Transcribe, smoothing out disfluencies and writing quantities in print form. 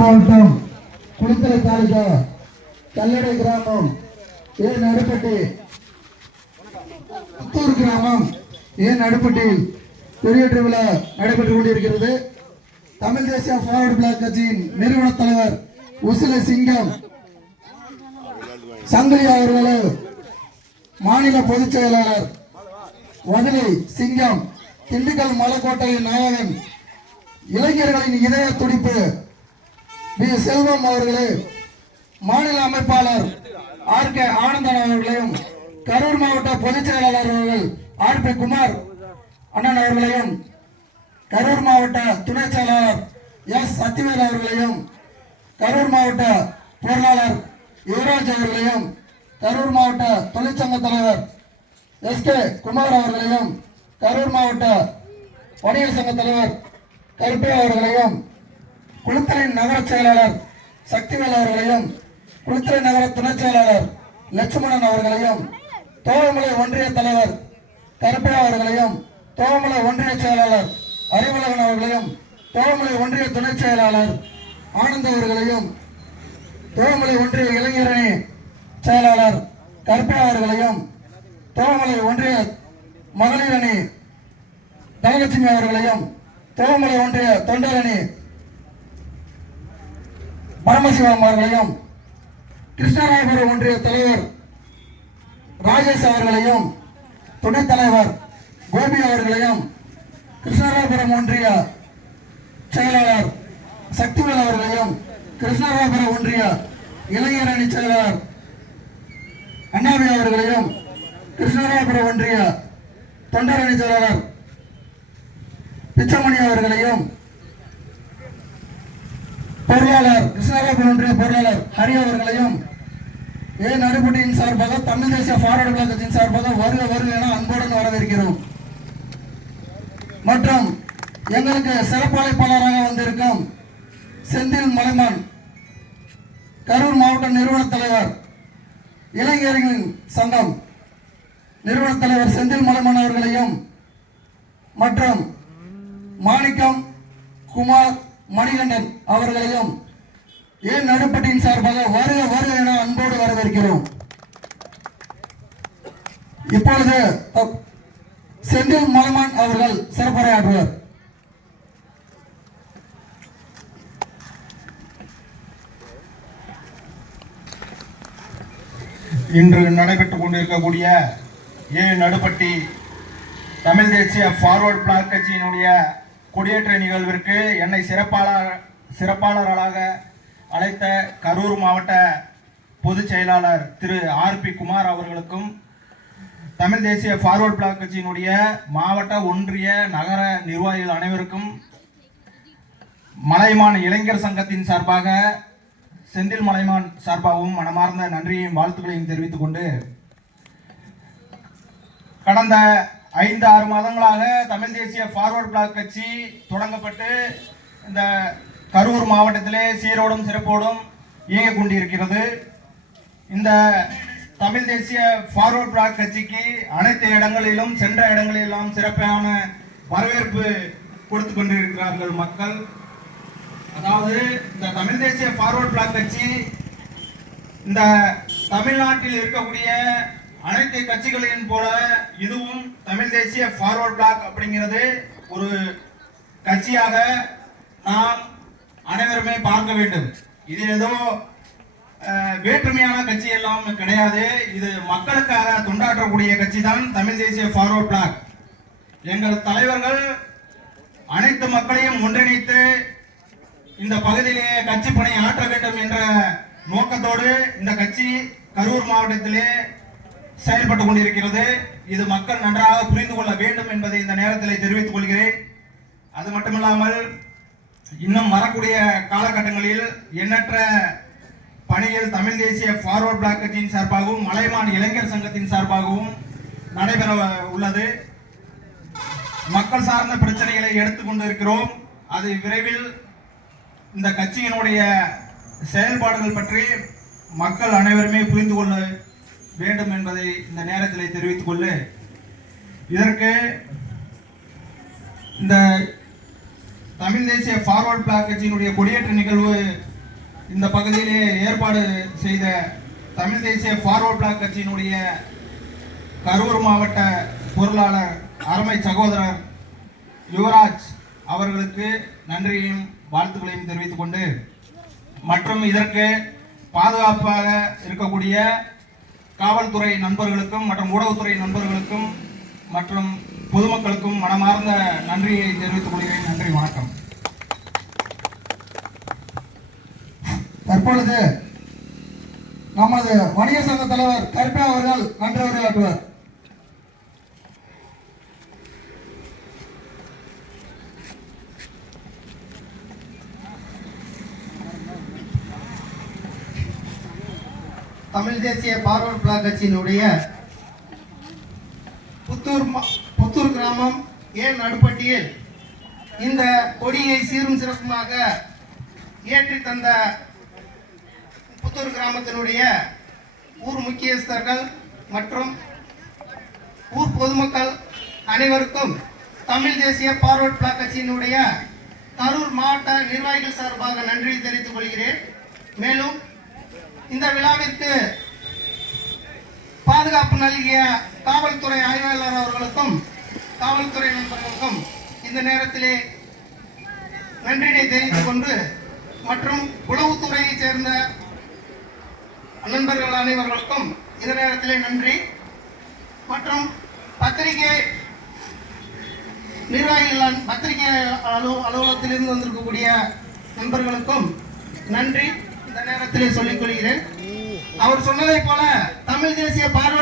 மாவட்டம் குளித்தலை தாலுகா கல்லடை கிராமம் நடுப்பட்டி புத்தூர் கிராமம் நடுப்பட்டியில் கொடியேற்ற விழா நடைபெற்றுக் கொண்டிருக்கிறது. தமிழ் தேசிய ஃபார்வர்ட் பிளாக் கட்சியின் நிறுவன தலைவர் உசிலை சிங்கம் சங்கிலி அவர்கள், மாநில பொதுச் செயலாளர் வதலி சிங்கம், திண்டுக்கல் மலைக்கோட்டையின் நாயகன், இளைஞர்களின் இதய துடிப்பு பி செல்வம் அவர்களே, மாநில அமைப்பாளர் ஆர் கே ஆனந்தன் அவர்களையும், கரூர் மாவட்ட பொதுச் செயலாளர் அவர்கள் ஆர் பி குமார் அண்ணன் அவர்களையும், கரூர் மாவட்ட துணை செயலாளர் எஸ் சத்திவேல் அவர்களையும், கரூர் மாவட்ட பொருளாளர் யுவராஜ் அவர்களையும், கரூர் மாவட்ட தொழிற்சங்க தலைவர் எஸ் கே குமார் அவர்களையும், கரூர் மாவட்ட வணிகர் சங்க தலைவர் கருப்பே அவர்களையும், குளித்தலை நகர செயலாளர் சக்திவேல் அவர்களையும், குளித்தலை நகர துணை செயலாளர் லட்சுமணன் அவர்களையும், தோவமலை ஒன்றிய தலைவர் கருப்பே அவர்களையும், தோவமலை ஒன்றிய செயலாளர் அறிவழகன் அவர்களையும், தோவமலை ஒன்றிய துணை செயலாளர் ஆனந்த் அவர்களையும், தோவமலை ஒன்றிய இளைஞரணி செயலாளர் கருப்பே அவர்களையும், தோவமலை ஒன்றிய மகளிர் அணி தனலட்சுமி அவர்களையும், தோவமலை ஒன்றிய தொண்டரணி பரமசிவம் அவர்களையும், கிருஷ்ணராயபுரம் ஒன்றிய தலைவர் ராஜேஷ் அவர்களையும், துணைத் தலைவர் கோபி அவர்களையும், கிருஷ்ணராயபுரம் ஒன்றிய செயலாளர் சக்திவேல் அவர்களையும், கிருஷ்ணராயபுரம் ஒன்றிய இளைஞர் அணி செயலாளர் அண்ணாவி அவர்களையும், கிருஷ்ணராயபுரம் ஒன்றிய தொண்டரணி செயலாளர் பிச்சமணி அவர்களையும், பொருளாளர் கிருஷ்ணராயபுரம் ஒன்றிய பொருளாளர் ஹரி அவர்களையும் நடுப்பட்டியின் சார்பாக தமிழ் தேசிய ஃபார்வர்ட் பிளாக் கட்சியின் சார்பாக வருக வருக என அன்புடன் வரவேற்கிறோம். மற்றும் எங்களுக்கு சிறப்பு அழைப்பாளராக வந்திருக்கும் செந்தில் மலைமான், கரூர் மாவட்ட நிறுவன தலைவர் இளைஞர்களின் சங்கம் நிறுவன தலைவர் செந்தில் மலைமான் அவர்களையும், மற்றும் மாணிக்கம் குமார் மணிகண்டன் அவர்களையும் நடுப்பட்டியின் சார்பாக வருக வருக என அன்போடு வரவேற்கிறோம். இப்பொழுது செந்தில் மலைமான் அவர்கள் சிறப்புரையாற்றுவார். இன்று நடைபெற்றுக் கொண்டிருக்கக்கூடிய நடுப்பட்டி தமிழ் தேசிய ஃபார்வர்ட் பிளாக் கட்சியினுடைய கொடியேற்ற நிகழ்விற்கு என்னை சிறப்பாளர்களாக அழைத்த கரூர் மாவட்ட பொதுச் செயலாளர் திரு ஆர் பி குமார் அவர்களுக்கும், தமிழ் தேசிய ஃபார்வர்ட் பிளாக் கட்சியினுடைய மாவட்ட ஒன்றிய நகர நிர்வாகிகள் அனைவருக்கும், மலைமான் இளைஞர் சங்கத்தின் சார்பாக செந்தில் மலைமான் சார்பாகவும் மனமார்ந்த நன்றியையும் வாழ்த்துக்களையும் தெரிவித்துக் கொண்டு, கடந்த 5-6 மாதங்களாக தமிழ் தேசிய ஃபார்வர்ட் பிளாக் கட்சி தொடங்கப்பட்டு இந்த கரூர் மாவட்டத்திலே சீரோடும் சிறப்போடும் இயங்கிக் கொண்டிருக்கிறது. இந்த தமிழ் தேசிய ஃபார்வர்ட் பிளாக் கட்சிக்கு அனைத்து இடங்களிலும் சென்ற இடங்களிலும் சிறப்பான வரவேற்பு கொடுத்து கொண்டிருக்கிறார்கள் மக்கள். அதாவது இந்த தமிழ் தேசிய ஃபார்வர்ட் பிளாக் கட்சி இந்த தமிழ்நாட்டில் இருக்கக்கூடிய அனைத்து கட்சிகளின் போல இதுவும் தமிழ் தேசிய ஃபார்வர்ட் பிளாக் அப்படிங்கிறது ஒரு கட்சியாக நாம் அனைவருமே பார்க்க வேண்டும். இது ஏதோ வேற்றுமையான கட்சி எல்லாம் கிடையாது. இது மக்களுக்காக தொண்டாற்றக்கூடிய கட்சி தான் தமிழ் தேசிய ஃபார்வர்ட் பிளாக். எங்கள் தலைவர்கள் அனைத்து மக்களையும் ஒன்றிணைத்து இந்த பகுதியிலே கட்சி பணி ஆற்ற வேண்டும் என்ற நோக்கத்தோடு இந்த கட்சி கரூர் மாவட்டத்திலே செயல்பட்டுக் கொண்டிருக்கிறது. இது மக்கள் நன்றாக புரிந்து கொள்ள வேண்டும் என்பதை இந்த நேரத்தில் தெரிவித்துக் கொள்கிறேன். அது மட்டுமில்லாமல் இன்னும் வரக்கூடிய காலகட்டங்களில் எண்ணற்ற பணிகள் தமிழ் தேசிய ஃபார்வர்ட் பிளாக் கட்சியின் சார்பாகவும் மலைமான் இளைஞர் சங்கத்தின் சார்பாகவும் நடைபெற உள்ளது. மக்கள் சார்ந்த பிரச்சனைகளை எடுத்துக்கொண்டிருக்கிறோம். அது விரைவில் இந்த கட்சியினுடைய செயல்பாடுகள் பற்றி மக்கள் அனைவருமே புரிந்து கொள்ள வேண்டும் என்பதை இந்த நேரத்தில் தெரிவித்துக் கொள்ள, இதற்கு இந்த தமிழ் தேசிய ஃபார்வர்ட் பிளாக் கட்சியினுடைய கொடியேற்ற நிகழ்வு இந்த பகுதியிலே ஏற்பாடு செய்த தமிழ் தேசிய ஃபார்வர்ட் பிளாக் கட்சியினுடைய கரூர் மாவட்ட பொருளாளர் அருமை சகோதரர் யுவராஜ் அவர்களுக்கு நன்றியையும் வாழ்த்துக்களையும் தெரிவித்துக் கொண்டு, மற்றும் இதற்கு பாதுகாப்பாக இருக்கக்கூடிய காவல்துறை நண்பர்களுக்கும் மற்றும் ஊடகத்துறை நண்பர்களுக்கும் மற்றும் பொதுமக்களுக்கும் மனமார்ந்த நன்றியை தெரிவித்துக் கொள்கிறேன். நன்றி, வணக்கம். தற்பொழுது நமது வணிக சங்க தலைவர் கருப்பா அவர்கள் நன்றி உரையாற்றுவார். தமிழ் தேசிய ஃபார்வர்ட் பிளாக் கட்சியினுடைய புத்தூர் கிராமம் ஏன் நடுப்பட்டியில் இந்த கொடியை சீரும் சிறப்புமாக ஏற்றி தந்த புத்தூர் கிராமத்தினுடைய ஊர் முக்கியஸ்தர்கள் மற்றும் ஊர் பொதுமக்கள் அனைவருக்கும் தமிழ் தேசிய ஃபார்வர்ட் பிளாக் கட்சியினுடைய கரூர் மாவட்ட நிர்வாகிகள் சார்பாக நன்றி தெரிவித்துக் கொள்கிறேன். மேலும் இந்த விழாவிற்கு பாதுகாப்பு நல்கிய காவல்துறை ஆய்வாளர் அவர்களுக்கும் காவல்துறை நண்பர்களுக்கும் இந்த நேரத்திலே நன்றியை தெரிவித்துக் கொண்டு, மற்றும் உளவுத்துறையைச் சேர்ந்த நண்பர்கள் அனைவர்களுக்கும் இந்த நேரத்திலே நன்றி, மற்றும் பத்திரிகை நிர்வாகிகள் பத்திரிகை அலுவலகத்திலிருந்து வந்திருக்கக்கூடிய நண்பர்களுக்கும் நன்றி இந்த நேரத்திலே சொல்லிக் கொள்கிறேன். அவர் சொன்னதை போல தமிழ் தேசிய பார்வை